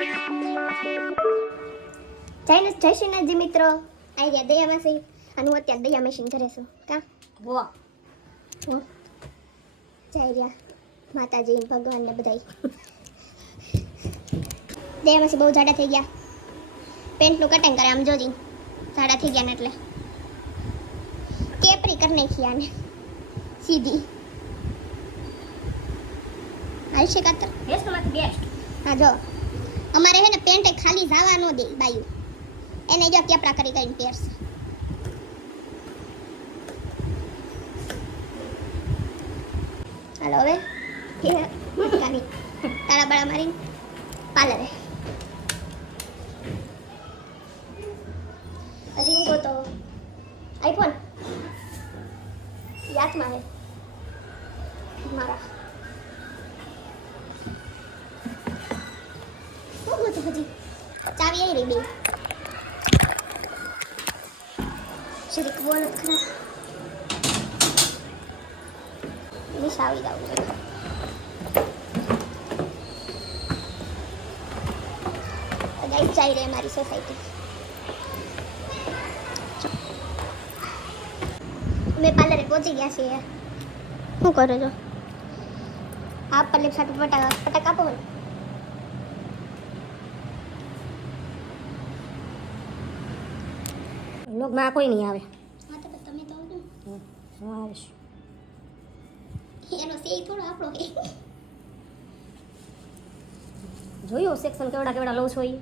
જય શ્રીનાથજી મિત્રો, આવી ગયા દયા માસી અને હું અત્યારે દયા મશીન કરે છું કા વાહ જય રહ્યા માતાજી ભગવાન ને બધાય. દયા માસી બહુ જાડા થઈ ગયા, પેન્ટનું કટિંગ કરે આમ જોજી જાડા થઈ ગયા ને એટલે કેપરી કરી નાખી આને સીધી. આવશે કાતર બેસ્ટમાંથી બેસ્ટ. હા જો અમારે હે ને પેન્ટ ખાલી જવા ન દે બાયું, એને જો કેપરા કરી કરીને પહેરશે. હાલો હવે કાની તારા બાળા મારી પાર્લરે હજી હું તો આઈફોન યાદમાં હે મારા શું હતું હજી ચાવી આવી રહી બે શરીક બોલ ખરા નિશા આવી જાવ છે. ગાઈસ ચાઈ રહી અમારી સોસાયટી. અમે પાર્લરે પહોંચી ગયા છીએ. શું કરો છો? આ પલ્લે સાટુ પટાક આપો ને. લોકમાં કોઈ નહીં આવે. હા તો તમે તો આવજો. હું આવીશ. એનો સેઈ થોડો આપણો હે. જોયું સેક્શન કેવડા કેવડા લો છો ઈ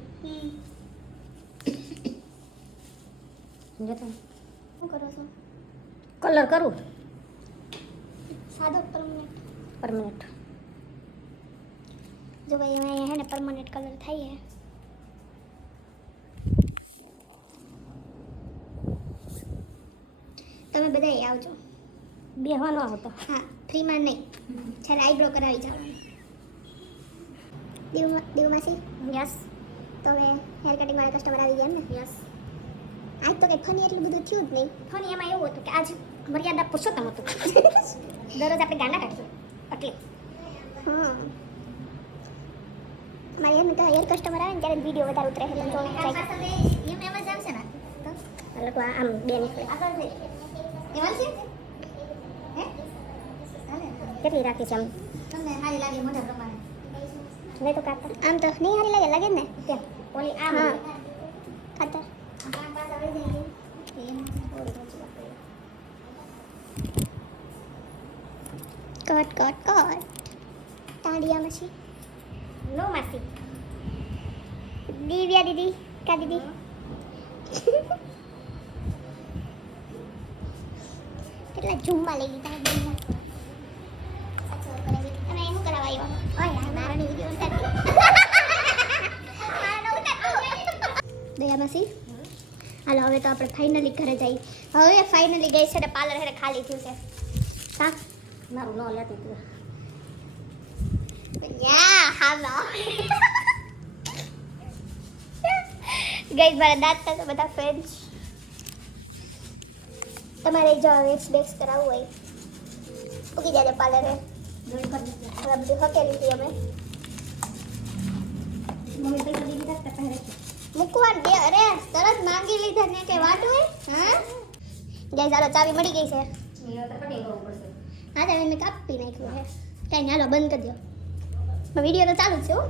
જતો શું કરો છો? કલર કરું સાદો પરમનન્ટ. પરમિનેન્ટ. જો ભાઈ અહીંયા હે ને પરમનન્ટ કલર થાય હે. તમે બધાય આવજો. બેહવાનો આવતો. હા ફ્રીમાં નહીં, છેલ્લે આઈબ્રો કરાવી જવાનું. દેવ માસી યસ તો હવે હેર કટિંગ વાળા કસ્ટમર આવી ગયા એમ ને? યસ. આજ તો કંઈ ફની એટલું બધું થયું જ નહીં. ફની એમાં એવું હતું કે આજ મર્યાદા પુરુષોત્તમ હતું. દરરોજ આપણે ગાંડા કાઢીએ એટલે હા મારી એમ તો હેર કસ્ટમર આવે ને ત્યારે વિડીયો વધારે ઉતરે એટલે જોઈને ટ્રાય એમ એમાં જ આવશે ને તો લોકો આમ બે નીકળે. આગળ થઈ એમાં છે હે ચાલે કેટલી રાખી છે આમ તમને સારી લાગે મોઢા પ્રમાણે નહીં તો કાતર આમ તો નહીં સારી લાગે લાગે ને કેમ ઓલી આમ હા કાતર કામ પાસ આવી જાય એમ ઓલી કટ કટ કટ તાળિયા મસી નો માસી દિવ્યા દીદી કા દીદી કેટલા ઝુમ્મા લઈ લીધા બેનના. તમે શું કરાવવા આવ્યો? ઓય યાર મારો ની વિડિયો ઉતાર. મારો ઉતાર. દયા માસી હાલો હવે તો આપણે ફાઇનલી ઘરે જઈએ. હવે ફાઇનલી ગઈ છે ને પાર્લર હેરે ખાલી થયું છે. હા મારું ન લેતી તું યા હાલો ગઈ મારા દાંત તો બધા ફ્રેન્ડ્સ. તમારે જો વેક્સ બેક્સ કરાવવું હોય ઉગી જાય પાર્લરે. હવે બધું હકેલી હતી અમે મમ્મી પૈસા દીધી રાખતા પહેરે મૂકવા દે. અરે તરત માંગી લીધા ને કે વાટ હોય. હા જય ચાલો ચાવી મળી ગઈ છે. એ તો કટિંગ કરવું પડશે. હા તો મેં કાપી નાખ્યું છે. કઈ હાલો બંધ કરી દો. વિડીયો તો ચાલુ જ છે હો.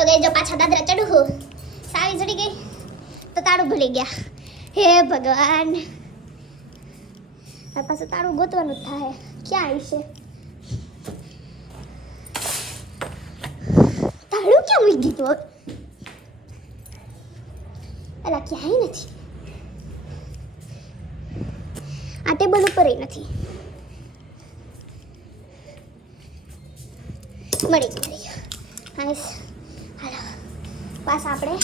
તો ગઈ જો પાછા દાદરા ચડું સાવી ચડી ગઈ તો તાળું ભૂલી ગયા. હે ભગવાન આ પાછું તાળું ગોતવાનું જ થાય. ક્યાં આવશે તાળું? ક્યાં મૂકી દીધું? અલા ક્યાંય નથી. આ ટેબલ ઉપર નથી. મળી ગઈ. હાઈસ હાલો પાછા આપણે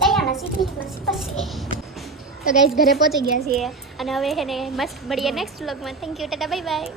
દયાના સીધી પછી તો ગાઈસ ઘરે પહોંચી ગયા છીએ અને હવે એને મસ્ત મળીએ નેક્સ્ટ વ્લોગમાં. Thank you, Tata, bye bye.